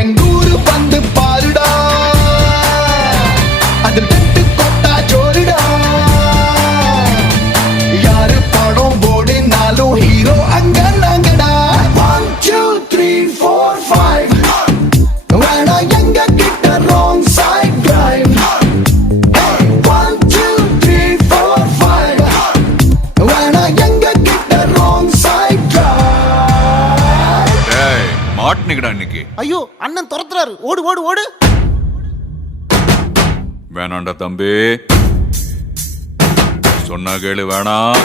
எங்கூரு வந்து பாருடா, அதில் கட்டு கொட்டா ஜோருடா. யாரு படம் ஓடினாலும் ஹீரோ அங்க நாங்கடா. 1 2 3 4 5 வேணா எங்க கிட்ட ராங் சைட் டிரைவ். 1 2 3 4 5 வேணா எங்க கிட்ட ராங் சைட் டிரைவ். டேய் மாட்னிக்கடா இன்னைக்கு. ஐயோ அண்ணன் துரத்துறாரு, ஓடு ஓடு ஓடு. வேணாண்டா தம்பி, சொன்னா கேளு, வேணாம்.